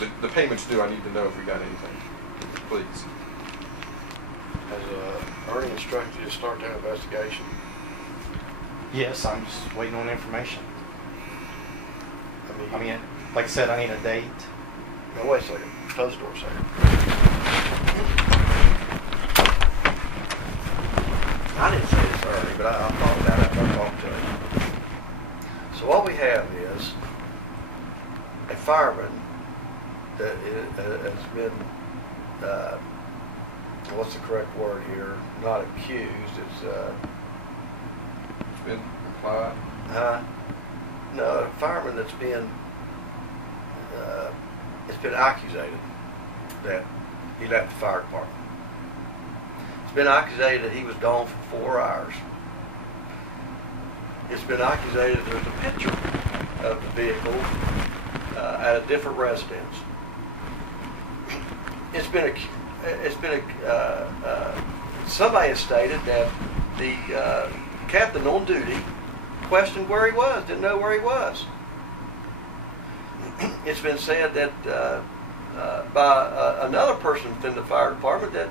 the payment's due, I need to know if we got anything, please. Has Ernie instructed you to start that investigation? Yes, I'm just waiting on information. I I mean, like I said, I need a date. now wait a second. Close the door a second. I didn't say this early, but I thought about it after I talked to him. So what we have is a fireman that has been, what's the correct word here? Not accused. It's Been implied. no, a fireman that's been, it's been accusated that he left the fire department. It's been accusated that he was gone for 4 hours. It's been accusated that there's a picture of the vehicle at a different residence. Somebody has stated that the captain on duty questioned where he was, didn't know where he was. It's been said that by another person within the fire department that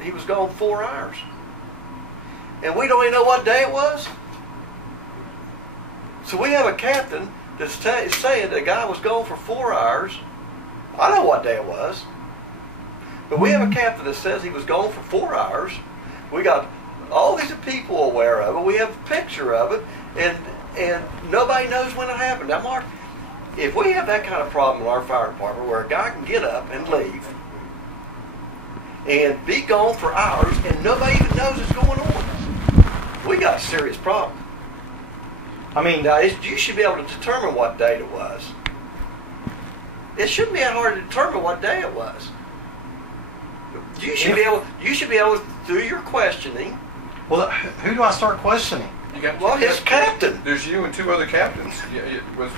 he was gone 4 hours, and we don't even know what day it was. So we have a captain that's saying the guy was gone for 4 hours. I know what day it was, but we have a captain that says he was gone for 4 hours. We got all these people aware of it. We have a picture of it, and nobody knows when it happened. Now, Mark, if we have that kind of problem in our fire department where a guy can get up and leave and be gone for hours and nobody even knows what's going on, we got a serious problem. I mean, Now, you should be able to determine what date it was. It shouldn't be that hard to determine what day it was. You should be able, through your questioning. well, who do I start questioning? You got Well, two his captains. captain. There's you and 2 other captains. Yeah, it was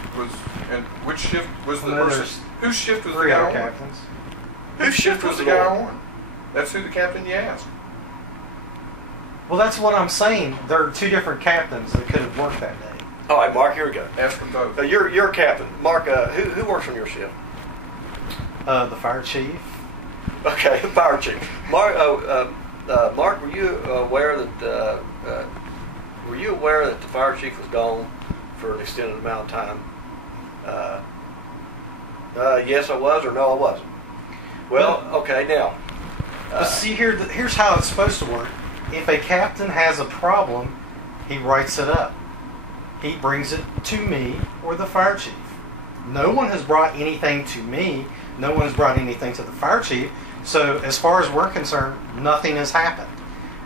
and which shift was the No, person? there's Whose shift was the 3 guy other on? captains. Whose shift was the the guy guy on? That's who the captain you asked. Well, that's what I'm saying. There are 2 different captains that could have worked that day. All right, Mark, here we go. Ask them both. You're captain. Mark, who works on your shift? The fire chief. Okay, fire chief. Mark, Mark, were you aware that the fire chief was gone for an extended amount of time? Yes, I was, or no, I wasn't. Well, okay, now. But see, here's how it's supposed to work. If a captain has a problem, he writes it up. He brings it to me or the fire chief. No one has brought anything to me. No one has brought anything to the fire chief. So as far as we're concerned, nothing has happened.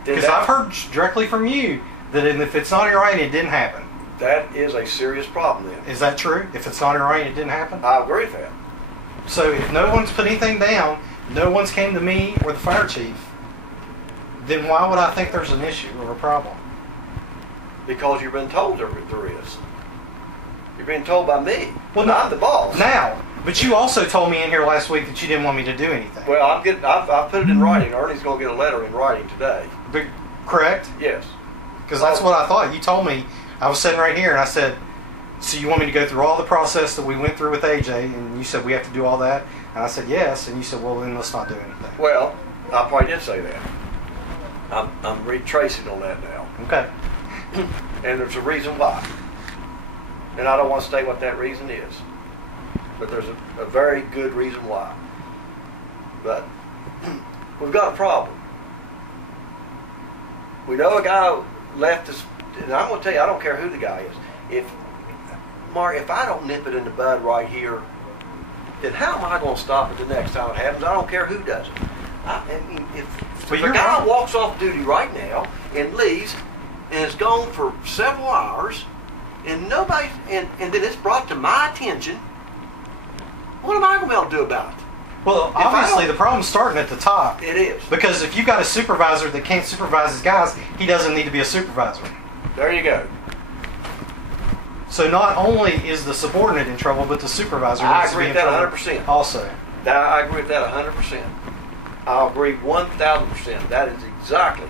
Because I've heard directly from you that if it's not in writing, it didn't happen. That is a serious problem then. Is that true? If it's not in writing, it didn't happen? I agree with that. So if no one's put anything down, no one's came to me or the fire chief, then why would I think there's an issue or a problem? Because you've been told there is. You're being told by me. Well, I'm the boss. Now, but you also told me in here last week that you didn't want me to do anything. Well, I've put it in writing. Ernie's going to get a letter in writing today. But, correct? Yes. Because that's what I thought. You told me, I was sitting right here and I said, so you want me to go through all the process that we went through with AJ? And you said we have to do all that? And I said yes. And you said, well, then let's not do anything. Well, I probably did say that. I'm retracing on that now. Okay. And there's a reason why. And I don't want to state what that reason is. But there's a very good reason why. But we've got a problem. We know a guy left us, and I'm going to tell you, I don't care who the guy is. Mark, if I don't nip it in the bud right here, then how am I going to stop it the next time it happens? I don't care who does it. I mean, if a guy walks off duty right now and leaves and is gone for several hours, and nobody, and then it's brought to my attention, what am I going to be able to do about it? Well, obviously the problem's starting at the top. It is. Because if you've got a supervisor that can't supervise his guys, he doesn't need to be a supervisor. There you go. So not only is the subordinate in trouble, but the supervisor needs to be in trouble. I agree with that 100%. Also. I agree with that 100%. I'll agree 1,000%. That is exactly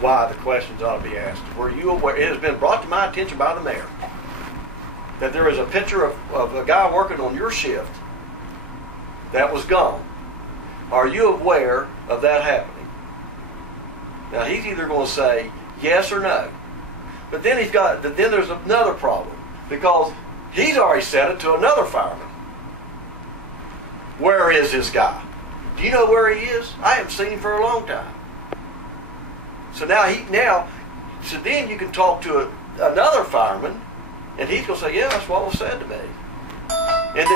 why the questions ought to be asked. Were you aware? It has been brought to my attention by the mayor that there is a picture of a guy working on your shift that was gone. Are you aware of that happening? Now he's either going to say yes or no. But then then there's another problem, because he's already said it to another fireman. Where is this guy? Do you know where he is? I haven't seen him for a long time. So so then you can talk to another fireman, and he's going to say, yeah, that's what was said to me. And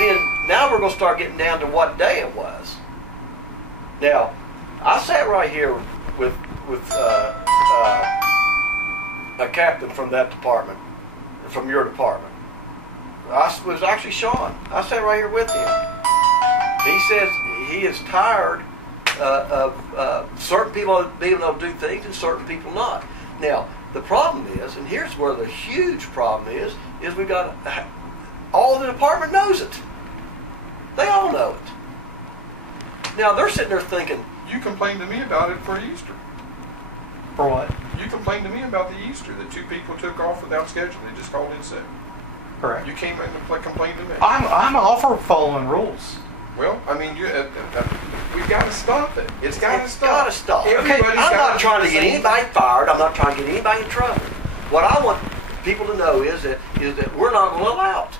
then now we're going to start getting down to what day it was. Now, I sat right here with a captain from that department, from your department. It was actually Sean. I sat right here with him. He says he is tired of certain people being able to do things and certain people not. Now, the problem is, and here's where the huge problem is we got all the department knows it. They all know it. Now they're sitting there thinking, You complained to me about it for Easter. For what? You complained to me about the Easter that 2 people took off without schedule. They just called in sick. Correct. You came in and complained to me. I'm all for following rules. Well, I mean, we've got to stop it. It's got to stop. Got to stop. Everybody's I'm got not trying to get anybody fired. I'm not trying to get anybody in trouble. What I want people to know is that we're not going to allow it.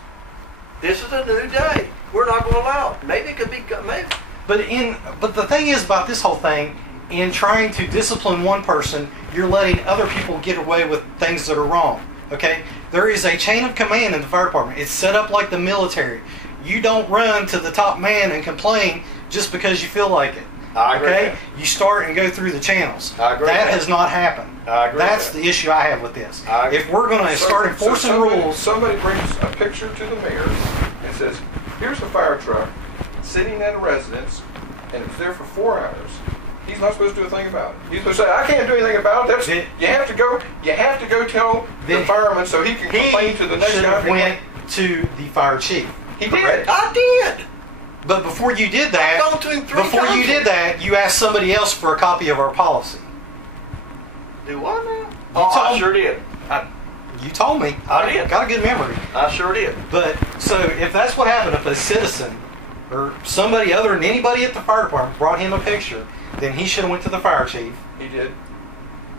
This is a new day. We're not going to allow it. Maybe it could be. Maybe. But the thing is about this whole thing, in trying to discipline one person, you're letting other people get away with things that are wrong. Okay? There is a chain of command in the fire department. It's set up like the military. You don't run to the top man and complain just because you feel like it. I agree. Okay? You start and go through the channels. I agree. That has not happened. I agree. That's the issue I have with this. I agree. If we're going to start enforcing rules... Somebody brings a picture to the mayor and says, here's a fire truck sitting at a residence, and it's there for 4 hours. He's not supposed to do a thing about it. He's supposed to say, I can't do anything about it. You have to go tell the fireman so he can complain to the next guy. He went to the fire chief. He did. I did. But before you did that, I've gone to him 3 times. you asked somebody else for a copy of our policy. Do what now? I sure did. You told me. I did. Got a good memory. I sure did. But so if that's what happened, if a citizen or somebody other than anybody at the fire department brought him a picture, then he should have went to the fire chief. He did.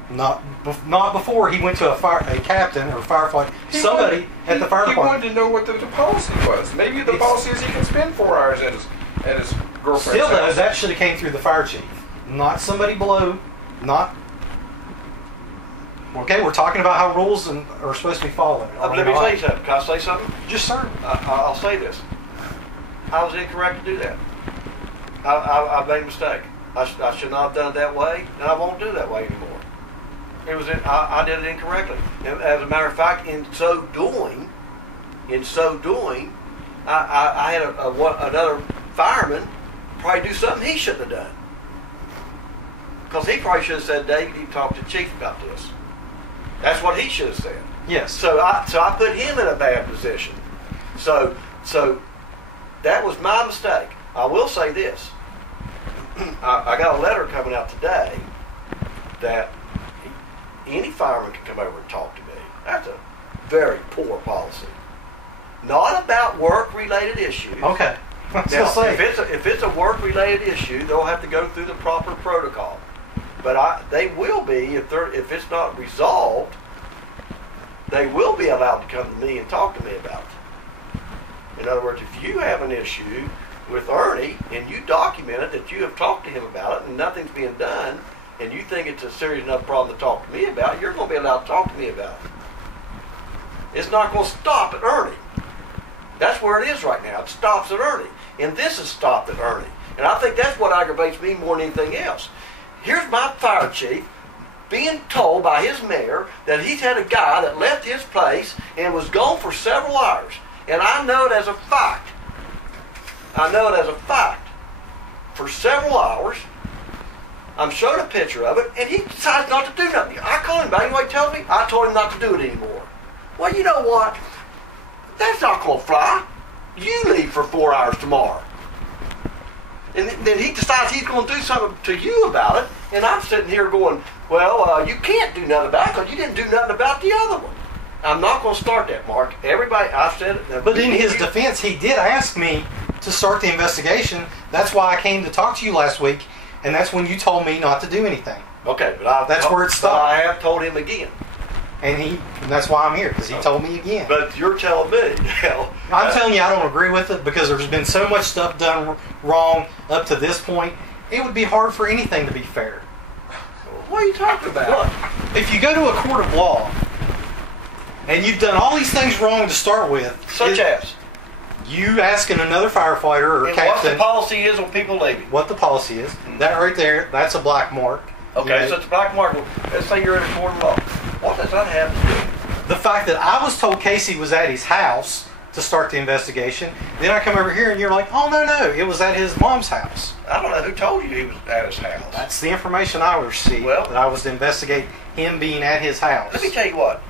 Not before he went to a captain or firefighter. Somebody at the fire department. He wanted to know what the policy was. Maybe the policy is he can spend 4 hours at his girlfriend's Still though, house. that should have came through the fire chief, not somebody below. Not. Okay, we're talking about how rules are supposed to be followed. Let me tell you something. Can I say something? Just sir. I'll say this. I was incorrect to do that. I made a mistake. I should not have done it that way, and I won't do it that way anymore. I did it incorrectly. And as a matter of fact, in so doing, I had another fireman probably do something he shouldn't have done. Because he probably should have said, Dave, you talk to the chief about this. That's what he should have said. Yes. So I put him in a bad position. So that was my mistake. I will say this. I got a letter coming out today that any fireman can come over and talk to me. That's a very poor policy. Not about work-related issues. Okay. Now, if it's a work-related issue, they'll have to go through the proper protocol. But they will be, if it's not resolved, they will be allowed to come to me and talk to me about it. In other words, if you have an issue with Ernie and you document it that you have talked to him about it and nothing's being done, and you think it's a serious enough problem to talk to me about, you're going to be allowed to talk to me about it. It's not going to stop at Ernie. That's where it is right now. It stops at Ernie. And this has stopped at Ernie. And I think that's what aggravates me more than anything else. Here's my fire chief being told by his mayor that he's had a guy that left his place and was gone for several hours. And I know it as a fact. For several hours. I'm showing a picture of it, and he decides not to do nothing. I call him back, you know what he tells me? I told him not to do it anymore. Well, you know what? That's not going to fly. You leave for 4 hours tomorrow. And then he decides he's going to do something to you about it, and I'm sitting here going, well, you can't do nothing about it because you didn't do nothing about the other one. I'm not going to start that, Mark. Everybody, I've said it. But in his defense, he did ask me to start the investigation. That's why I came to talk to you last week, and that's when you told me not to do anything. Okay, but That's where it stopped. But I have told him again. And that's why I'm here, because he told me again. But you're telling me. I'm telling you I don't agree with it, because there's been so much stuff done wrong up to this point. It would be hard for anything to be fair. What are you talking about? Look, if you go to a court of law, and you've done all these things wrong to start with, Such as? you asking another firefighter or And captain what the policy is on people leaving. what the policy is. That right there, that's a black mark. Okay, You so know, it's a black mark. Let's say you're in a court of law. What does that have to do? the fact that I was told Casey was at his house to start the investigation, then I come over here and you're like, oh no, it was at his mom's house. I don't know who told you he was at his house. That's the information I received, Well- that I was to investigate him being at his house. Let me tell you what.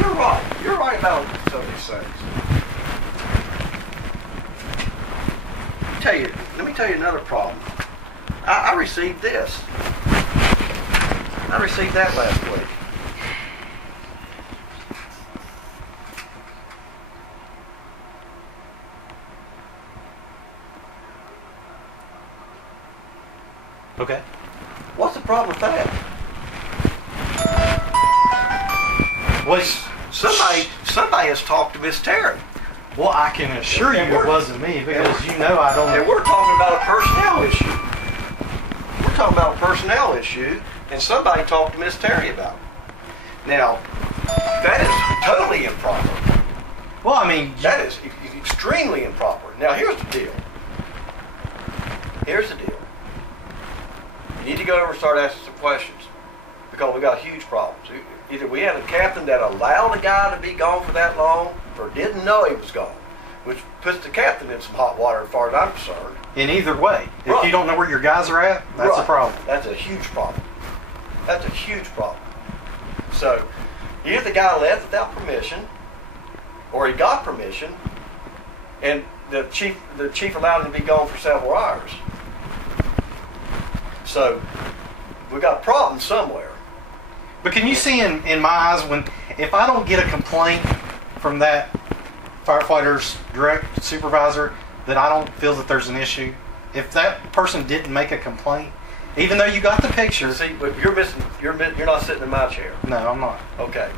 You're right. You're right about some of these things. Let me tell you another problem. I received this. I received that last week. Okay. What's the problem with that? Was Somebody has talked to Miss Terry. Well, I can assure you And it we're- wasn't me, because you know I don't. And we're talking about a personnel issue. We're talking about a personnel issue, and somebody talked to Miss Terry about it. Now, that is totally improper. Well, I mean, That is extremely improper. Now, here's the deal. Here's the deal. You need to go over and start asking some questions, because we got huge problems. Either we had a captain that allowed a guy to be gone for that long, or didn't know he was gone, which puts the captain in some hot water as far as I'm concerned. in either way, if Right. you don't know where your guys are at, that's a Right. problem. That's a huge problem. That's a huge problem. So, either the guy left without permission, or he got permission, and the chief allowed him to be gone for several hours. So, we got a problem somewhere. But can you see in my eyes, if I don't get a complaint from that firefighter's direct supervisor, that I don't feel that there's an issue? If that person didn't make a complaint, even though you got the picture. See, but you're not sitting in my chair. No, I'm not. Okay.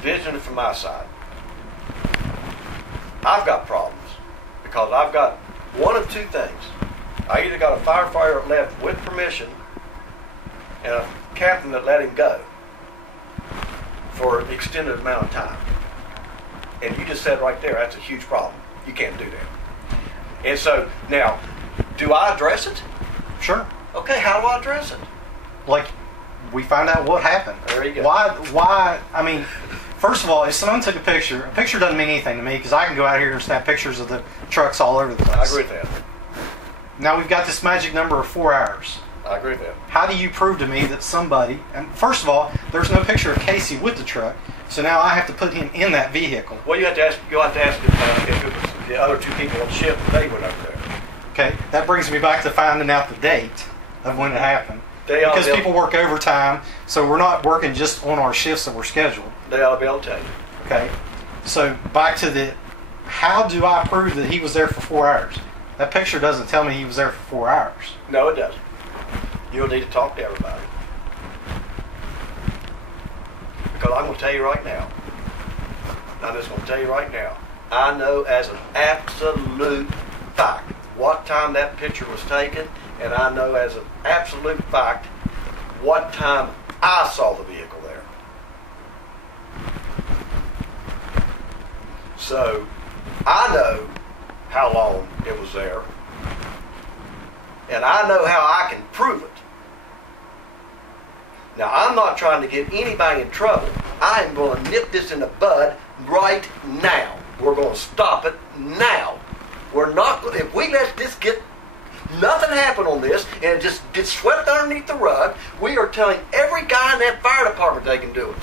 Vision it from my side. I've got problems because I've got one of two things. I either got a firefighter that left with permission and a captain that let him go for an extended amount of time. And you just said right there, that's a huge problem. You can't do that. And so, now, do I address it? Sure. Okay, how do I address it? Like, we find out what happened. There you go. Why, I mean, first of all, if someone took a picture doesn't mean anything to me, because I can go out here and snap pictures of the trucks all over the place. I agree with that. Now we've got this magic number of 4 hours. I agree with that. How do you prove to me that somebody, and first of all, there's no picture of Casey with the truck, so now I have to put him in that vehicle. Well, you'll have to ask if it was the other two people on the ship, they went over there. Okay, that brings me back to finding out the date of when it happened. They ought to Because be able- people work overtime, so we're not working just on our shifts that we're scheduled. They ought to be able to tell you. Okay, so back to how do I prove that he was there for 4 hours? That picture doesn't tell me he was there for 4 hours. No, it doesn't. You'll need to talk to everybody. Because I'm going to tell you right now. I'm just going to tell you right now. I know as an absolute fact what time that picture was taken, and I know as an absolute fact what time I saw the vehicle there. So, I know how long it was there, and I know how I can prove it. Now, I'm not trying to get anybody in trouble. I am going to nip this in the bud right now. We're going to stop it now. We're not, if we let this get, nothing happen on this, and it just gets swept underneath the rug, we are telling every guy in that fire department they can do it.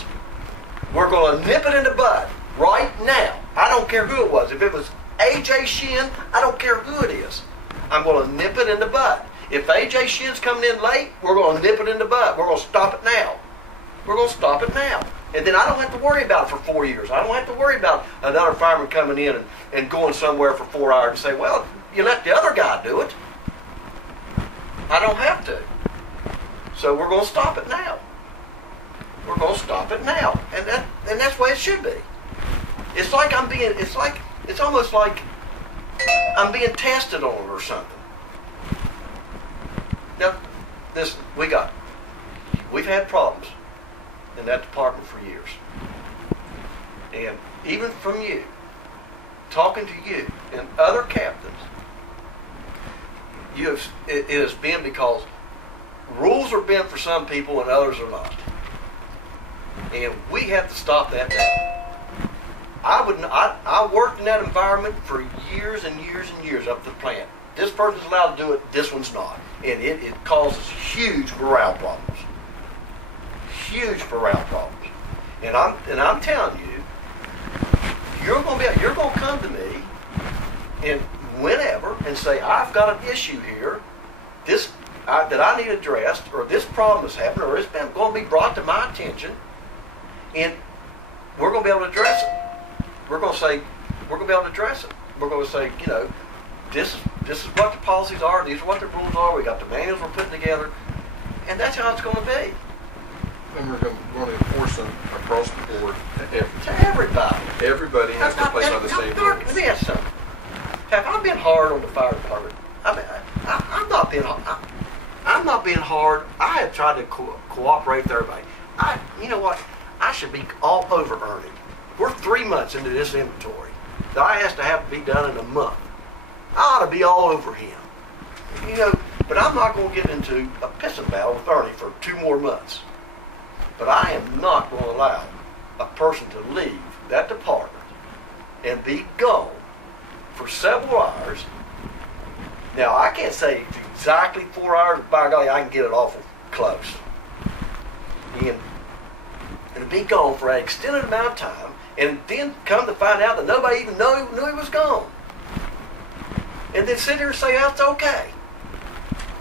We're going to nip it in the bud right now. I don't care who it was. If it was A.J. Shin, I don't care who it is. I'm going to nip it in the bud. If A.J. Shin's coming in late, we're going to nip it in the bud. We're going to stop it now. We're going to stop it now. And then I don't have to worry about it for 4 years. I don't have to worry about another fireman coming in and going somewhere for 4 hours and say, well, you let the other guy do it. I don't have to. So we're going to stop it now. We're going to stop it now. And that's the way it should be. It's like it's almost like I'm being tested on it or something. Now, listen, we've had problems in that department for years. And even from you, talking to you and other captains, it has been because rules are bent for some people and others are not. And we have to stop that now. I worked in that environment for years and years and years up to the plant. This person's allowed to do it, this one's not. And it causes huge morale problems. Huge morale problems. And I'm telling you, you're going to come to me and whenever and say, I've got an issue here that I need addressed, or this problem has happened, or it's going to be brought to my attention, and we're going to be able to address it. We're going to be able to address it. We're going to say, this is what the policies are, these are what the rules are, we got the manuals we're putting together, and that's how it's going to be. And we're going to enforce them across the board to everybody. Everybody has to play by the same rules. Let me ask something. Have I been hard on the fire department? I'm not being hard. I have tried to cooperate with everybody. You know what? I should be all over Ernie. We're 3 months into this inventory. That has to have to be done in a month. I ought to be all over him. But I'm not going to get into a pissing battle with Ernie for 2 more months. But I am not going to allow a person to leave that department and be gone for several hours. Now, I can't say exactly 4 hours, but by golly, I can get it awful close. And be gone for an extended amount of time, and then come to find out that nobody even knew he was gone. And then sit here and say, oh, it's okay.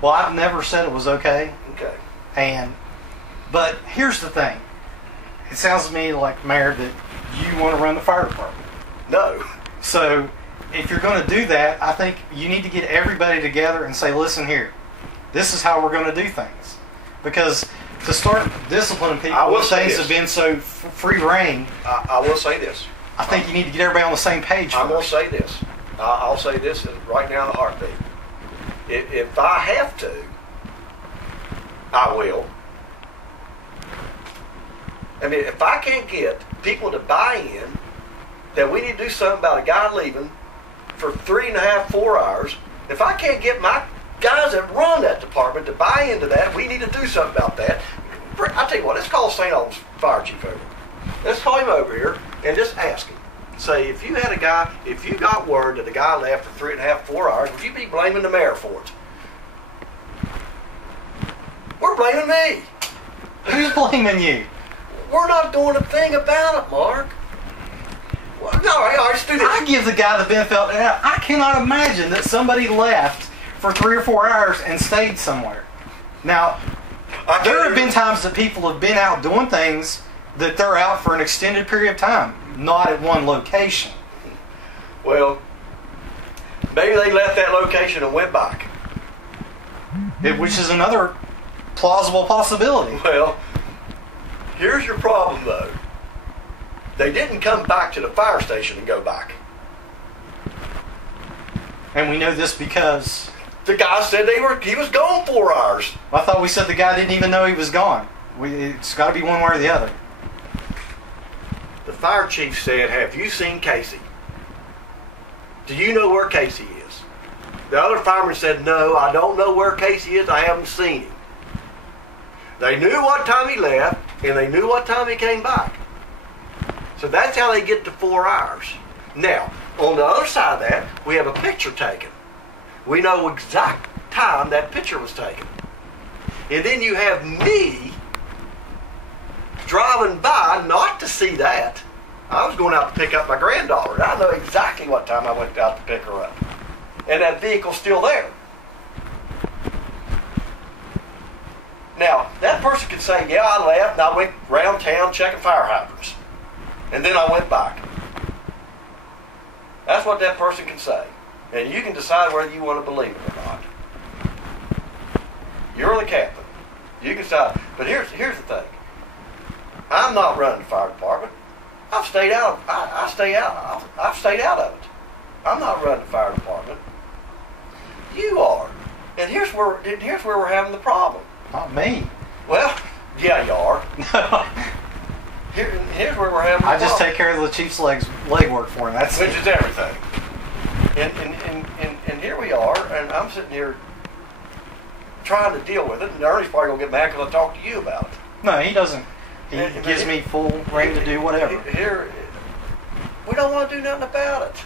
Well, I've never said it was okay. Okay. But here's the thing. It sounds to me like, Mayor, that you want to run the fire department. No. So, if you're going to do that, I think you need to get everybody together and say, listen here, this is how we're going to do things. Because to start disciplining people when things have been so free reign, I will say this. I think you need to get everybody on the same page. I'm going to say this. I'll say this right now in the heartbeat. If I have to, I will. I mean, if I can't get people to buy in that we need to do something about a guy leaving for 3.5, 4 hours, if I can't get my guys that run that department to buy into that, we need to do something about that. I'll tell you what, let's call St. Albans Fire Chief over. Let's call him over here and just ask him. Say, if you got word that the guy left for 3.5, 4 hours, would you be blaming the mayor for it? We're blaming me. Who's blaming you? We're not doing a thing about it, Mark. Well, all right, let's do this. I give the guy the benefit of the doubt. I cannot imagine that somebody left for 3 or 4 hours and stayed somewhere. Now, there have been times that people have been out doing things that they're out for an extended period of time, not at one location. Well, maybe they left that location and went back. Which is another plausible possibility. Well, here's your problem, though. They didn't come back to the fire station and go back. And we know this because the guy said he was gone 4 hours. I thought we said the guy didn't even know he was gone. It's got to be one way or the other. The fire chief said, have you seen Casey? Do you know where Casey is? The other fireman said, no, I don't know where Casey is. I haven't seen him. They knew what time he left, and they knew what time he came back. So that's how they get to 4 hours. Now, on the other side of that, we have a picture taken. We know exact time that picture was taken. And then you have me driving by not to see that. I was going out to pick up my granddaughter, and I know exactly what time I went out to pick her up. And that vehicle's still there. Now, that person can say, yeah, I left and I went around town checking fire hydrants. And then I went back. That's what that person can say. And you can decide whether you want to believe it or not. You're the captain. You can decide. But here's the thing. I'm not running the fire department. I've stayed out. I've stayed out of it. I'm not running the fire department. You are. And here's where we're having the problem. Not me. Well, yeah, you are. Here's where we're having the problem. I just take care of the chief's leg work for him. That's which is everything. And here we are, and I'm sitting here trying to deal with it, and Ernie's probably going to get mad because I talked to you about it. No, he doesn't. He gives me full reign to do whatever. Here, we don't want to do nothing about it.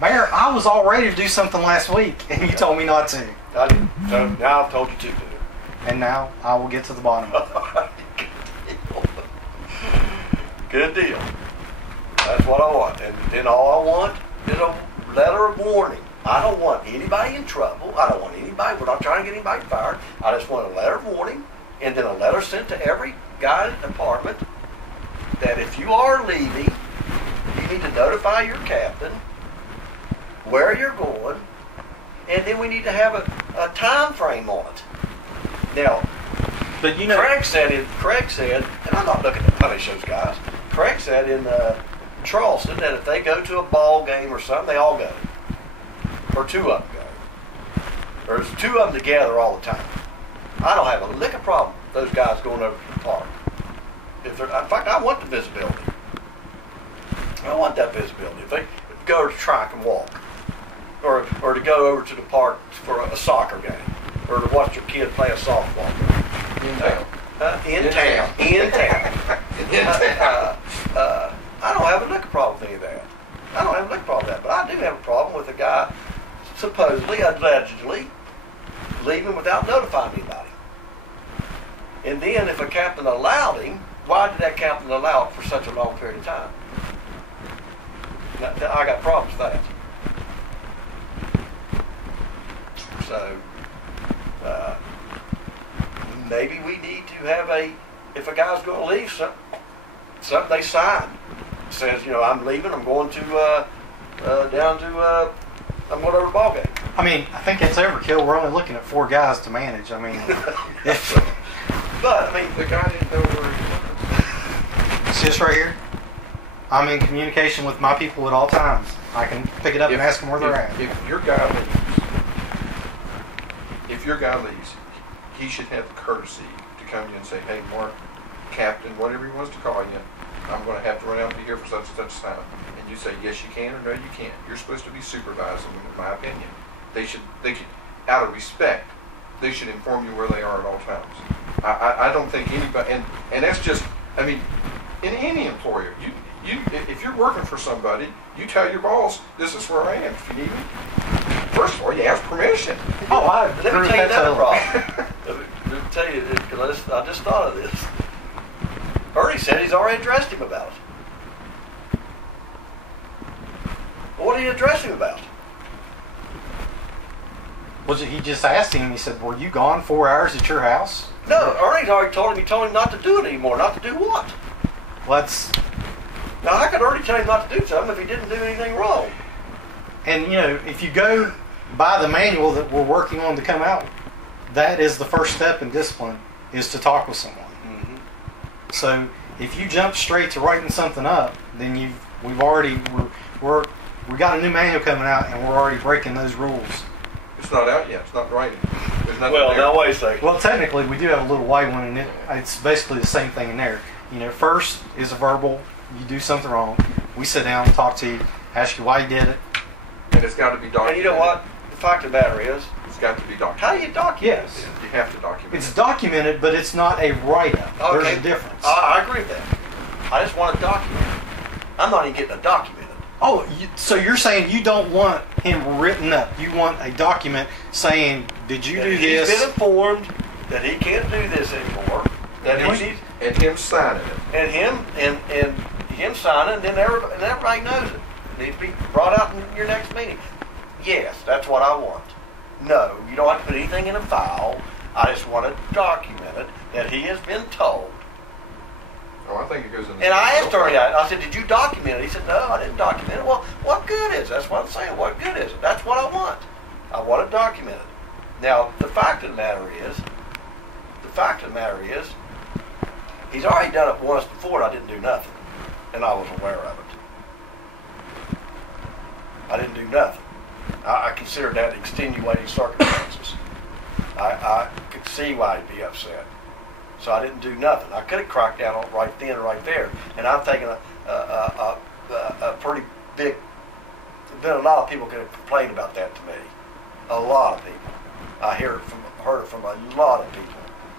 Mayor, I was all ready to do something last week, and you told me not to. I didn't. So now I've told you to do it. And now I will get to the bottom of it. Good deal. That's what I want. And then all I want is a letter of warning. I don't want anybody in trouble. I don't want anybody. We're not trying to get anybody fired. I just want a letter of warning, and then a letter sent to every guy in the department that if you are leaving, you need to notify your captain where you're going, and then we need to have a time frame on it. Now, but you know, Craig said, and I'm not looking to punish those guys. Craig said in Charleston that if they go to a ball game or something, they all go. Or two of them go. There's two of them together all the time. I don't have a lick of problem with those guys going over to the park. In fact, I want the visibility. I want that visibility. If they go to track and walk, or to go over to the park for a soccer game, or to watch your kid play a softball game. In town. I don't have a lick of problem with any of that. I don't have a lick of problem with that. But I do have a problem with a guy supposedly, allegedly, leaving without notifying anybody. And then if a captain allowed him, why did that captain allow it for such a long period of time? Now, I got problems with that. So, maybe we need to have if a guy's going to leave, something they sign. It says, I'm leaving, I'm going to, down to, I'm going over to ball game. I mean, I think it's overkill. We're only looking at 4 guys to manage. I mean, but, I mean, the guy didn't know where he was. See this right here? I'm in communication with my people at all times. I can pick it up and ask them where they're at. If your guy leaves, he should have the courtesy to come to you and say, hey, Mark, Captain, whatever he wants to call you, I'm going to have to run out to here for such and such time. And you say, yes, you can, or no, you can't. You're supposed to be supervising them, in my opinion. They should, out of respect, they should inform you where they are at all times. I don't think anybody, and that's just, I mean, in any employer, if you're working for somebody, you tell your boss, this is where I am. If you need me, first of all, you ask permission. Oh, let me tell you another problem. Let me tell you this, because I just thought of this. Ernie said he's already addressed him about it. What did he address him about? Was it he just asked him, he said, were you gone 4 hours at your house? No, Ernie's already told him not to do it anymore. Not to do what? Now, I could already tell him not to do something if he didn't do anything wrong. And, if you go by the manual that we're working on to come out, that is the first step in discipline, is to talk with someone. Mm-hmm. So, if you jump straight to writing something up, then we got a new manual coming out, and we're already breaking those rules. It's not out yet. It's not writing. There's nothing well, there. now wait a second. Well, technically, we do have a little white one, and it's basically the same thing in there. First is a verbal. You do something wrong. We sit down, talk to you, ask you why you did it. And it's got to be documented. And you know what? The fact of the matter is, it's got to be documented. How do you document Yes. it? You have to document It's documented, but it's not a write-up. Okay. There's a difference. I agree with that. I just want to document it. I'm not even getting it documented. Oh, so you're saying you don't want him written up. You want a document saying, did you do this? He's been informed that he can't do this anymore. That he needs, and him signing it. and him signing, and then everybody knows it. It needs to be brought out in your next meeting. Yes, that's what I want. No, you don't have to put anything in a file. I just want it documented that he has been told. Oh, I think it goes in. And I asked her that. I said, did you document it? He said, no, I didn't document it. Well, what good is it? That's what I'm saying. What good is it? That's what I want. I want it documented. Now, the fact of the matter is, he's already done it once before and I didn't do nothing. And I was aware of it. I didn't do nothing. I considered that extenuating circumstances. I could see why he'd be upset. So I didn't do nothing. I could have cracked down on it right then and right there. And I'm thinking a pretty big, there's been a lot of people that have complained about that to me. A lot of people. I heard it from a lot of people.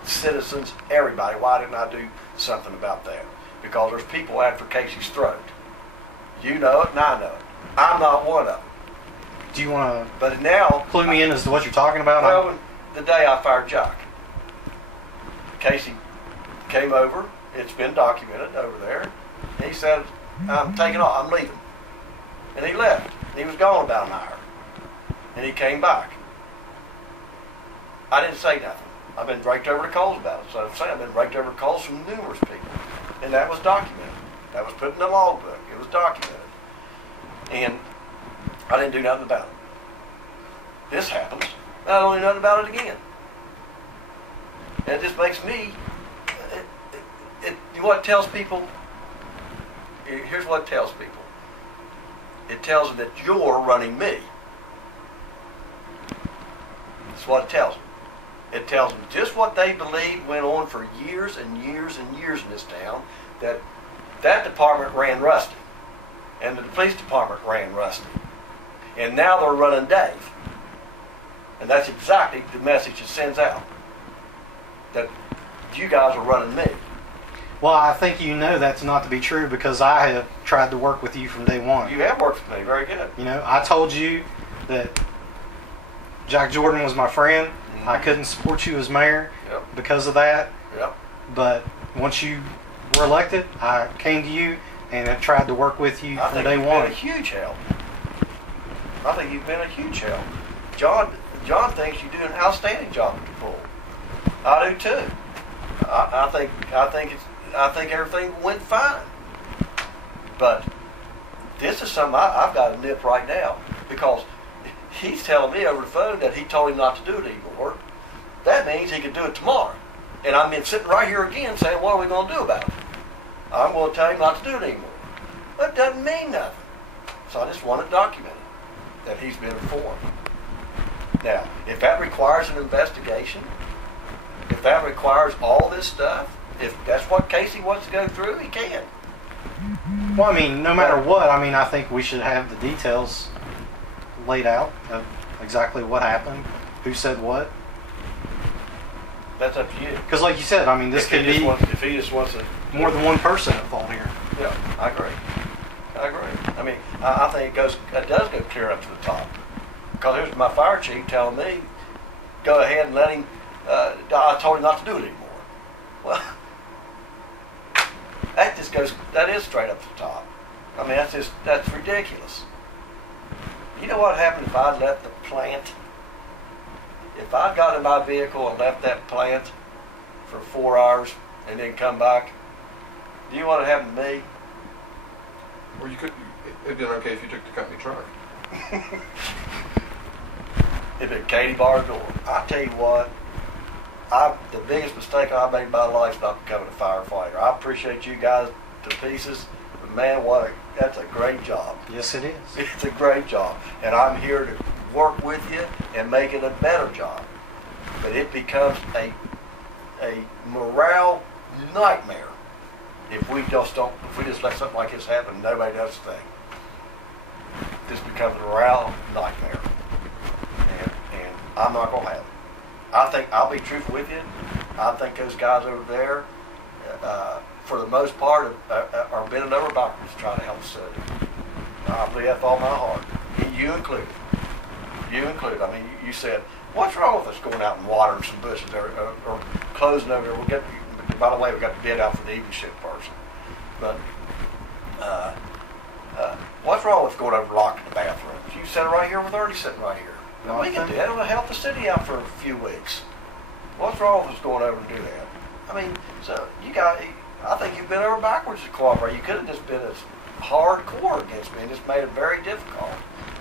Citizens, everybody. Why didn't I do something about that? Because there's people after Casey's throat. You know it and I know it. I'm not one of them. Do you want to But now, clue me in as to what you're talking about? well, the day I fired Jock, Casey came over. It's been documented over there. And he said, I'm taking off. I'm leaving. And he left. He was gone about an hour. And he came back. I didn't say nothing. I've been raked over the coals about it. So I'm saying I've been raked over the coals from numerous people. And that was documented. That was put in the logbook. It was documented. And I didn't do nothing about it. This happens. I don't do nothing about it again. And it just makes me, you know what it tells people? Here's what it tells people. It tells them that you're running me. That's what it tells them. It tells them just what they believe went on for years and years and years in this town, that department ran Rusty. And the police department ran Rusty. And now they're running Dave. And that's exactly the message it sends out. That you guys are running me. Well, I think you know that's not to be true because I have tried to work with you from day one. You have worked with me. Very good. You know, I told you that Jack Jordan was my friend. Mm-hmm. I couldn't support you as mayor because of that. Yep. But once you were elected, I came to you and have tried to work with you from day one. I think you've been a huge help. I think you've been a huge help. John thinks you do an outstanding job at the pool. I do too. I think everything went fine. But this is something I've got to nip right now because he's telling me over the phone that he told him not to do it anymore. That means he could do it tomorrow. And I'm sitting right here again saying, what are we going to do about it? I'm going to tell him not to do it anymore. That doesn't mean nothing. So I just want it documented that he's been informed. Now, if that requires an investigation, if that requires all this stuff, if that's what Casey wants to go through, he can. Well, I mean, no matter what, I mean, I think we should have the details laid out of exactly what happened, who said what. That's up to you. Because like you said, I mean, this could be if he just wants to, more than one person at fault here. Yeah, I agree. I mean, I think it does go clear up to the top. Because here's my fire chief telling me, go ahead and let him, I told him not to do it anymore. Well, that is straight up to the top. I mean, that's ridiculous. You know what happened if I'd left the plant? If I'd got in my vehicle and left that plant for 4 hours and then come back, do you know what happened to me? Well, it'd been okay if you took the company truck. It'd been Katie bar's door. I tell you what, the biggest mistake I made in my life is not becoming a firefighter. I appreciate you guys to pieces, but man, that's a great job. Yes, it is. It's a great job, and I'm here to work with you and make it a better job. But it becomes a morale nightmare if we just let something like this happen and nobody does a thing. This becomes a morale nightmare, and I'm not gonna have it. I think I'll be truthful with you. I think those guys over there, for the most part, are bending over backwards to try to help the city. I believe that with all my heart. You included. You included. I mean, you said, what's wrong with us going out and watering some bushes or closing over there? By the way, we got the bid out for the evening shift person. But what's wrong with going over and locking the bathrooms? You sitting right here with Ernie sitting right here. We can do that. It'll help the city out for a few weeks. What's wrong with us going over and do that? I mean, so I think you've been over backwards to cooperate. You could have just been as hardcore against me and just made it very difficult.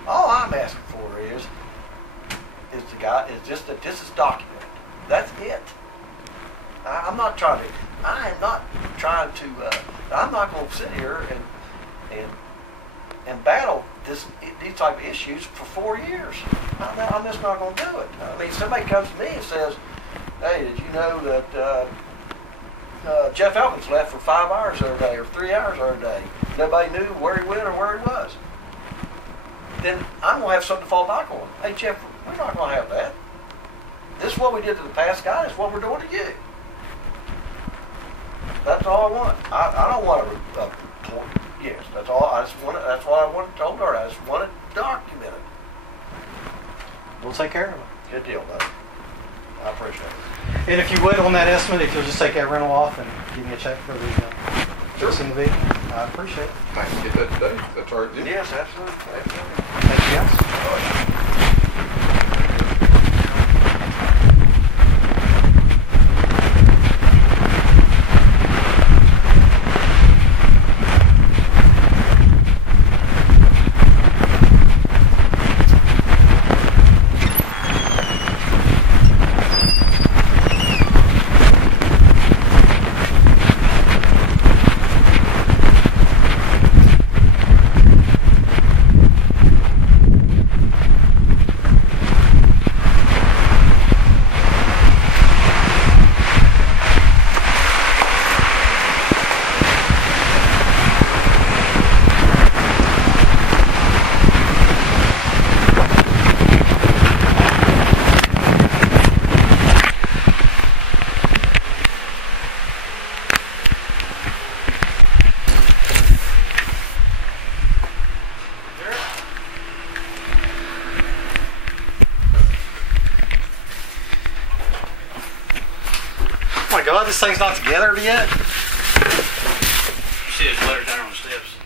All I'm asking for is just that this is documented. That's it. I am not trying to. I'm not going to sit here and battle these type of issues for 4 years. I'm just not going to do it. I mean, somebody comes to me and says, "Hey, did you know that Jeff Elkins left for 5 hours the other day or 3 hours the other day? Nobody knew where he went or where he was." Then I'm going to have something to fall back on. Hey, Jeff, we're not going to have that. This is what we did to the past guy. It's what we're doing to you. That's all I want. I don't want a point. Yes, that's all. That's why I wanted told her. I just want it documented. We'll take care of it. Good deal, buddy. I appreciate it. And if you would, on that estimate, if you'll just take that rental off and give me a check for the fixing the vehicle, I appreciate it. I can get that today. That's our deal. Yes, absolutely. Absolutely. Thank you, guys. Oh my God, this thing's not together yet? You see his letter down on the steps.